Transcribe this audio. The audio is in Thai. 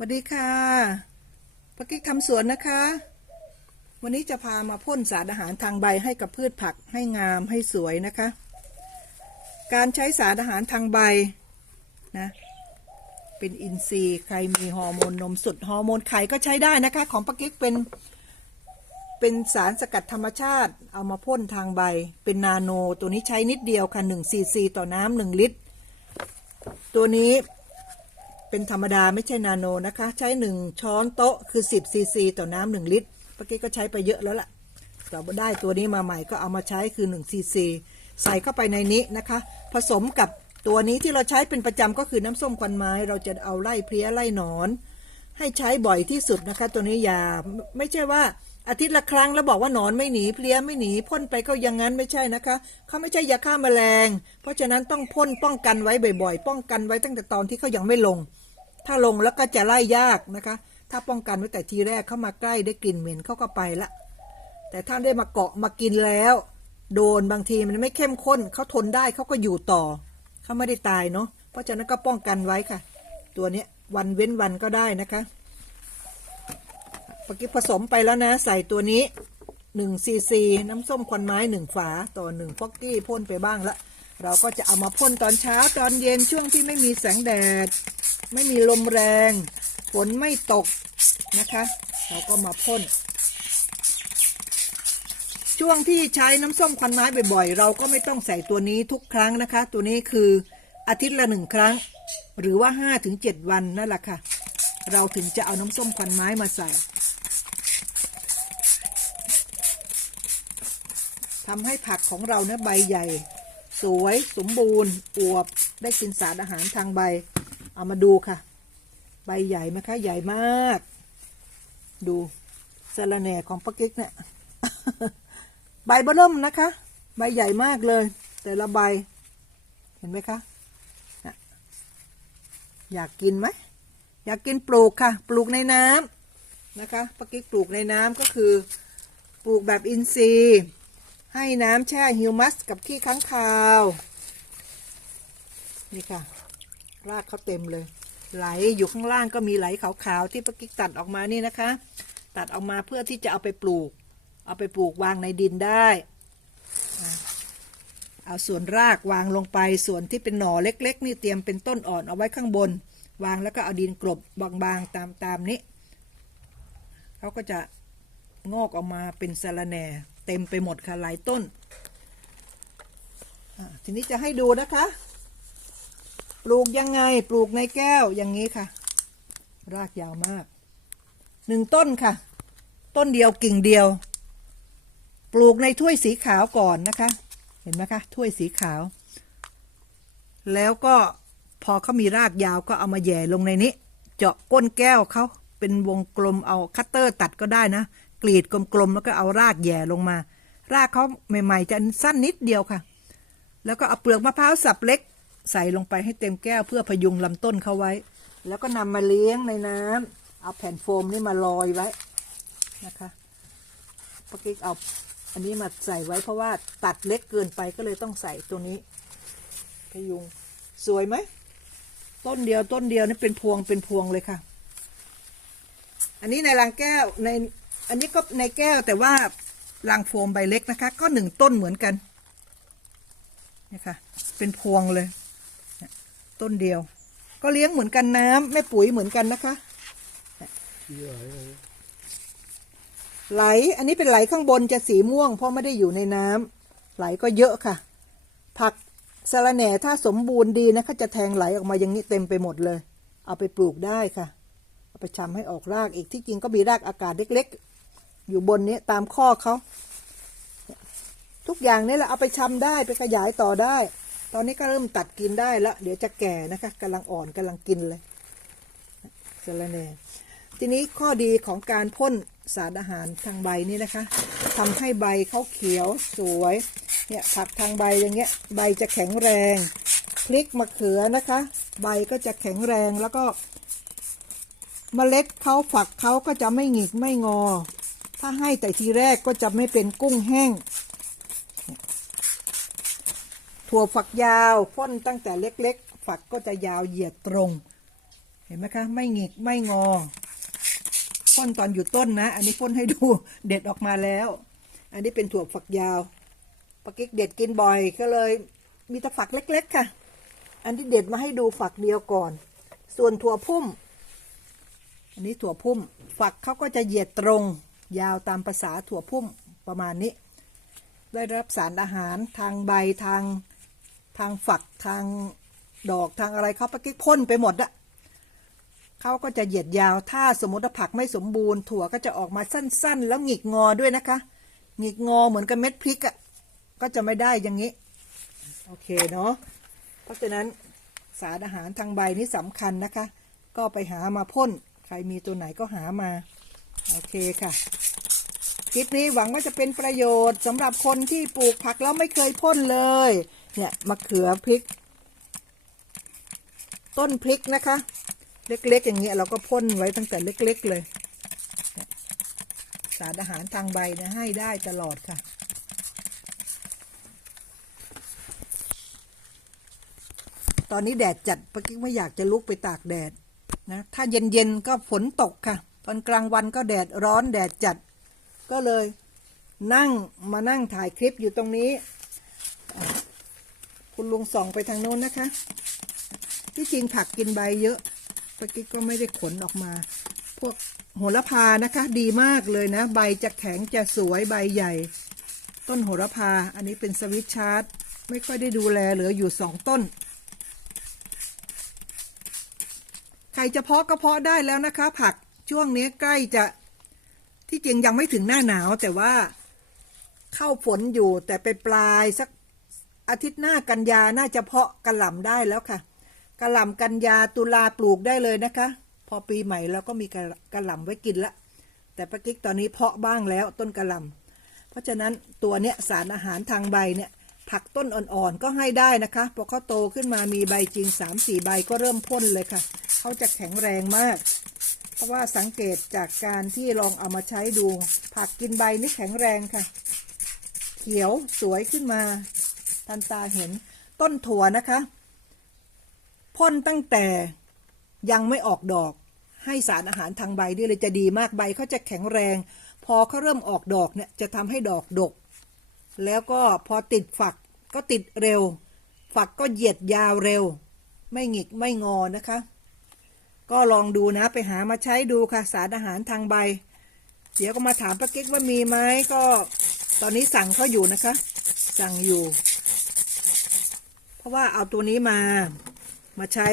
สวัสดีค่ะปกิ๊กทำสวนนะคะ วันนี้จะพามาพ่นสารอาหารทางใบให้กับพืชผักให้งามให้สวยนะคะ การใช้สารอาหารทางใบนะเป็นอินทรีย์ใครมีฮอร์โมนนมสดฮอร์โมนไข่ก็ใช้ได้นะคะ ของปกิ๊กเป็นเป็นสารสกัดธรรมชาติ เอามาพ่นทางใบ เป็นนาโน ตัวนี้ใช้นิดเดียวค่ะ1ซีซีต่อน้ำหนึ่งลิตร ตัวนี้ เป็นธรรมดาไม่ใช่นาโนนะคะ ใช้ 1 ช้อนโต๊ะคือ 10ซีซีต่อน้ำหนึ่งลิตรเมื่อกี้ก็ใช้ไปเยอะแล้วล่ะเราได้ตัวนี้มาใหม่ก็เอามาใช้คือ1ซีซีใส่เข้าไปในนี้นะคะ ผสมกับตัวนี้ที่เราใช้เป็นประจำก็คือน้ำส้มควันไม้ เราจะเอาไล่เพลี้ยไล่หนอน ให้ใช้บ่อยที่สุดนะคะ ตัวนี้ยาไม่ใช่ว่า อาทิตย์ละครั้งแล้วบอกว่าหนอนไม่หนีเพลี้ยไม่หนีพ่นไปก็ยังงั้นไม่ใช่นะคะเขาไม่ใช่ยาฆ่าแมลง เพราะฉะนั้นต้องพ่นป้องกันไว้บ่อยๆ ป้องกันไว้ตั้งแต่ตอนที่เขายังไม่ลง ถ้าลงแล้วก็จะไล่ยากนะคะ ถ้าป้องกันไว้แต่ทีแรกเข้ามาใกล้ได้กลิ่นเหม็นเขาก็ไปละ แต่ถ้าได้มาเกาะมากินแล้ว โดนบางทีมันไม่เข้มข้นเขาทนได้เขาก็อยู่ต่อเขาไม่ได้ตายเนาะเพราะฉะนั้นก็ป้องกันไว้ค่ะ ตัวเนี้ยวันเว้นวันก็ได้นะคะ มื่อกี้ผสมไปแล้วนะ ใส่ตัวนี้1ซีซีน้ำส้มควันไม้1ฝาต่อ1ฟอกกี้พ่นไปบ้างละเราก็จะเอามาพ่นตอนเช้าตอนเย็นช่วงที่ไม่มีแสงแดด ไม่มีลมแรงฝนไม่ตกนะคะ เราก็มาพ่น ช่วงที่ใช้น้ำส้มควันไม้บ่อยๆ เราก็ไม่ต้องใส่ตัวนี้ทุกครั้งนะคะ ตัวนี้คืออาทิตย์ละหนึ่งครั้ง หรือว่า5ถึง7วันนั่นแหละค่ะ เราถึงจะเอาน้ำส้มควันไม้มาใส่ ทำให้ผักของเราเนี่ยใบใหญ่ สวยสมบูรณ์อวบได้กินสารอาหารทางใบ เอามาดูค่ะ ใบใหญ่ไหมคะใหญ่มาก ดูสะระแหน่ของปักกิ๊กเนี่ยใบเบิ่มนะคะ ใบใหญ่มากเลย แต่ละใบ เห็นไหมคะน่ะอยากกินไหมอยากกินปลูกค่ะ ปลูกในน้ำนะคะปักกิ๊กปลูกในน้ำก็คือ ปลูกแบบอินทรีย์ ให้น้ำแช่ฮิวมัสกับขี้ค้างคาว นี่ค่ะ รากเขาเต็มเลย ไหลอยู่ข้างล่างก็มีไหลขาวๆที่ปากิ๊กตัดออกมานี่นะคะ ตัดออกมาเพื่อที่จะเอาไปปลูก เอาไปปลูกวางในดินได้เอาส่วนรากวางลงไปส่วนที่เป็นหน่อเล็ก ๆ นี่เตรียมเป็นต้นอ่อนเอาไว้ข้างบน วางแล้วก็เอาดินกลบบางๆตามตามนี้เขาก็จะงอกออกมาเป็นสะระแหน่ เต็มไปหมดค่ะหลายต้น ทีนี้จะให้ดูนะคะ ปลูกยังไงปลูกในแก้วอย่างนี้ค่ะ รากยาวมากหนึ่งต้นค่ะ ต้นเดียวกิ่งเดียว ปลูกในถ้วยสีขาวก่อนนะคะ เห็นไหมคะถ้วยสีขาว แล้วก็พอเขามีรากยาวก็เอามาแย่ลงในนี้ เจาะก้นแก้วเขาเป็นวงกลมเอาคัตเตอร์ตัดก็ได้นะ กรีดกลมๆแล้วก็เอารากแย่ลงมา รากเขาใหม่ ๆ จะสั้นนิดเดียวค่ะ แล้วก็เอาเปลือกมะพร้าวสับเล็ก ใส่ลงไปให้เต็มแก้วเพื่อพยุงลำต้นเขาไว้ แล้วก็นำมาเลี้ยงในน้ำเอาแผ่นโฟมนี่มาลอยไว้นะคะปากิ๊กเอาอันนี้มาใส่ไว้เพราะว่าตัดเล็กเกินไปก็เลยต้องใส่ตัวนี้ พยุงสวยไหมต้นเดียวต้นเดียวนี่เป็นพวงเป็นพวงเลยค่ะ อันนี้ในรังแก้วใน อันนี้ก็ในแก้วแต่ว่ารังโฟมใบเล็กนะคะ ก็หนึ่งต้นเหมือนกันนี่ค่ะเป็นพวงเลย ต้นเดียว ก็เลี้ยงเหมือนกันน้ำไม่ปุ๋ยเหมือนกันนะคะ ไหลอันนี้เป็นไหลข้างบนจะสีม่วง เพราะไม่ได้อยู่ในน้ำไหลก็เยอะค่ะ ผักสะระแหน่ถ้าสมบูรณ์ดีนะคะ จะแทงไหลออกมาอย่างนี้เต็มไปหมดเลย เอาไปปลูกได้ค่ะ เอาไปชำให้ออกรากอีกที่จริงก็มีรากอากาศเล็ก อยู่บนนี้ตามข้อเขาทุกอย่างนี่แหละเอาไปชำได้ไปขยายต่อได้ ตอนนี้ก็เริ่มตัดกินได้แล้ว เดี๋ยวจะแก่นะคะกำลังอ่อนกำลังกินเลยสะระแน่ทีนี้ข้อดีของการพ่นสารอาหารทางใบนี่นะคะทำให้ใบเขาเขียวสวยเนี่ยผักทางใบอย่างเงี้ยใบจะแข็งแรงพริกมะเขือนะคะ ใบก็จะแข็งแรงแล้วก็เมล็ดเขาฝักเขาก็จะไม่หงิกไม่งอ ถ้าให้แต่ทีแรกก็จะไม่เป็นกุ้งแห้ง ถั่วฝักยาวพ่นตั้งแต่เล็กๆ ฝักก็จะยาวเหยียดตรง เห็นไหมคะ ไม่หงิกไม่งอพ่นตอนอยู่ต้นนะ อันนี้พ่นให้ดูเด็ดออกมาแล้ว อันนี้เป็นถั่วฝักยาวปากิ๊กเด็ดกินบ่อยก็เลย มีแต่ฝักเล็ก ๆ ค่ะ อันที่เด็ดมาให้ดูฝักเดียวก่อน ส่วนถั่วพุ่ม อันนี้ถั่วพุ่ม ฝักเขาก็จะเหยียดตรง ยาวตามภาษาถั่วพุ่มประมาณนี้ ได้รับสารอาหารทางใบทางทางฝักทางดอกทางอะไรเขาปะกิ๊กพ่นไปหมดอะเขาก็จะเหยียดยาวถ้าสมมติว่าผักไม่สมบูรณ์ ถั่วก็จะออกมาสั้น ๆ แล้วหงิกงอด้วยนะคะ หงิกงอเหมือนกับเม็ดพริกอะก็จะไม่ได้อย่างนี้ โอเคเนาะเพราะฉะนั้นสารอาหารทางใบนี่สำคัญนะคะ ก็ไปหามาพ่น ใครมีตัวไหนก็หามา โอเคค่ะ คลิปนี้หวังว่าจะเป็นประโยชน์สำหรับคนที่ปลูกผักแล้วไม่เคยพ่นเลย เนี่ยมะเขือพริก ต้นพริกนะคะ เล็กๆ อย่างเงี้ยเราก็พ่นไว้ตั้งแต่เล็ก ๆ เลยสารอาหารทางใบนะให้ได้ตลอดค่ะ ตอนนี้แดดจัดปะกิ๊กไม่อยากจะลุกไปตากแดดนะ ถ้าเย็นๆก็ฝนตกค่ะ ตอนกลางวันก็แดดร้อนแดดจัด ก็เลยนั่งมานั่งถ่ายคลิปอยู่ตรงนี้ คุณลุงส่องไปทางโน้นนะคะ ที่จริงผักกินใบเยอะปะกิ๊กก็ไม่ได้ขนออกมา พวกโหระพานะคะ ดีมากเลยนะ ใบจะแข็งจะสวยใบใหญ่ ต้นโหระพา อันนี้เป็นสวิตชาร์ดไม่ค่อยได้ดูแลเหลืออยู่สองต้น ใครจะเพาะก็เพาะได้แล้วนะคะ ผัก ช่วงนี้ใกล้จะที่จริงยังไม่ถึงหน้าหนาวแต่ว่าเข้าฝนอยู่แต่ไปปลายสักอาทิตย์หน้ากันยาน่าจะเพาะกระหล่ำได้แล้วค่ะกระหล่ำกันยาตุลาปลูกได้เลยนะคะ พอปีใหม่เราก็มีกระหล่ำไว้กินละ แต่ปากิ๊กตอนนี้เพาะบ้างแล้วต้นกระหล่ำเพราะฉะนั้นตัวเนี้ยสารอาหารทางใบเนี่ยผักต้นอ่อนๆก็ให้ได้นะคะพอเขาโตขึ้นมามีใบจริง3-4ใบก็เริ่มพ่นเลยค่ะเขาจะแข็งแรงมาก เพราะว่าสังเกตจากการที่ลองเอามาใช้ดู ผักกินใบนี่แข็งแรงค่ะ เขียวสวยขึ้นมา ทันตาเห็นต้นถั่วนะคะพ่นตั้งแต่ยังไม่ออกดอก ให้สารอาหารทางใบด้วยเลยจะดีมากใบเขาจะแข็งแรง พอเขาเริ่มออกดอกเนี่ยจะทำให้ดอกดก แล้วก็พอติดฝักก็ติดเร็ว ฝักก็เหยียดยาวเร็ว ไม่หงิกไม่งอนะคะ ก็ลองดูนะไปหามาใช้ดูค่ะสารอาหารทางใบ เดี๋ยวก็มาถามป้ากิ๊กว่ามีไหมก็ตอนนี้สั่งเขาอยู่นะคะ สั่งอยู่ เพราะว่าเอาตัวนี้มามาใช้